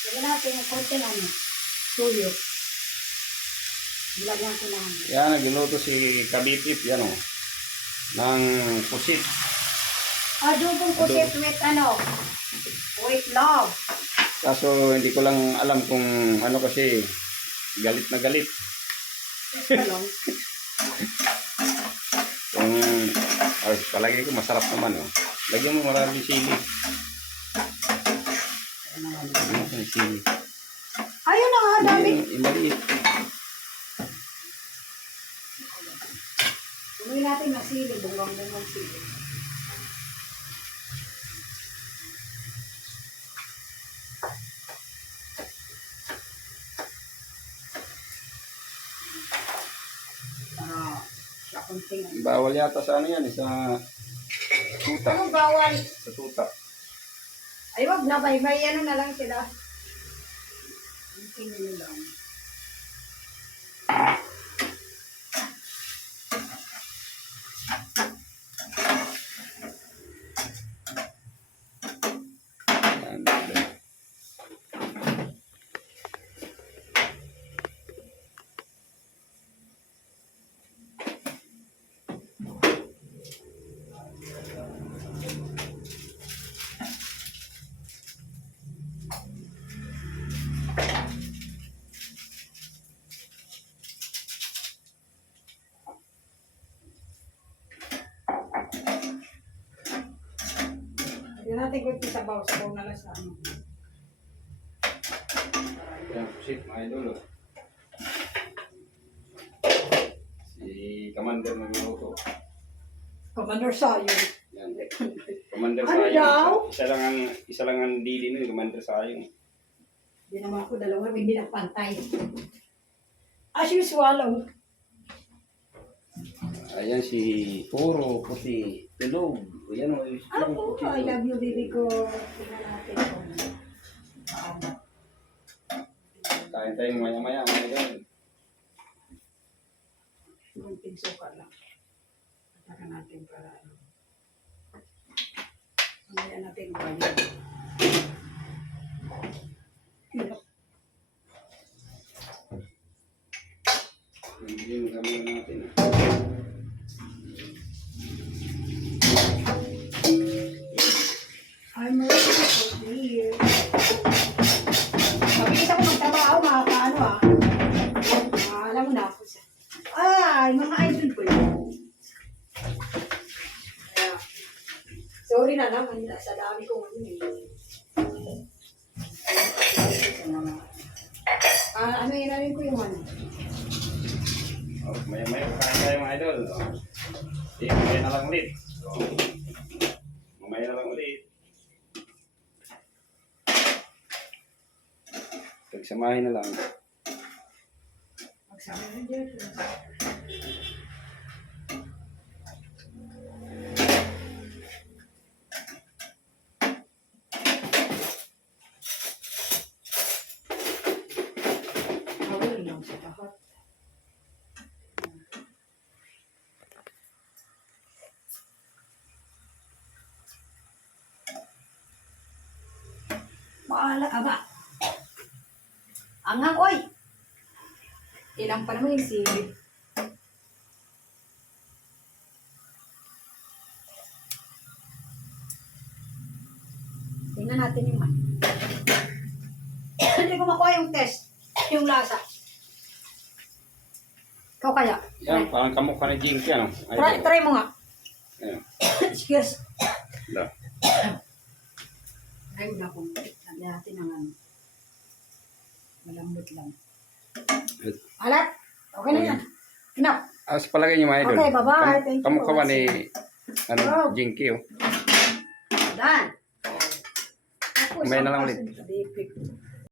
Lagyan natin yung konti ng suyo. Nilagyan ko ng... Yan, nagluluto si Kabipip, yan o. Ng pusit. Adobong pusit with ano? With love. Kaso hindi ko lang alam kung ano kasi galit na galit. Kung palagi ko masarap naman o. Lagyan mo maraming sili. Sili. Ayun na nga, dami. Yung maliit. Umuwi natin na sili, bunggang sili. Siya kunting. Bawal yata sa ano yan, sa tuta. Ano bawal? Sa tuta. Ay, wag na, may ano na lang sila. Kunting nyo lang. Hindi natin kung sabaw na lang sa ano. Yan, pusit, mga idol. Si Commander nagluluto. Commander Sayong. Yan. Commander Ano Sayong. daw? Isa lang ang dili nun, Commander Sayong. Hindi naman ako dalawa, hindi na pantay. As usual, Ayan si Puro, puti, tulog. Ayan o. ano po? I love you, baby ko. Tingnan natin kung paano. Kain tayo maya-maya, mga idol. Kunting suka lang. Patakan natin para ano. Mamaya natin balik. Hindi mo kami natin. I'm ready for you. Mabilis ako magtrabaho, mga kaano ah. Alam mo na ako siya. Ay, mga idol ko yun. Kaya, sorry na naman, sa dami kong ano eh. Ano yun namin ko yung ano. Maya-maya kain tayo, mga idol. Mamaya na lang ulit. Mamaya na lang ulit. Pagsamahin na lang. Magsama na dyan. Awal lang sa lahat. Maala ka ba? Anghang, oy! Ilang pa naman yung sili. Tingnan natin yung ano. Hindi ko makuha yung test. Yung lasa. Ikaw kaya? Yan, parang kamukha ni Jinky, ano? Try mo nga. Ayan. Excuse. Da. Try mo na kung lagyan natin ng ano. Malambot lang. Alat! Okay na yan. Enough. Sa palagay niyo, mga idol. Okay, bye-bye. Thank you. Kamukha ba ni Jinky, oh? Done. Kumain na lang ulit. Tapos,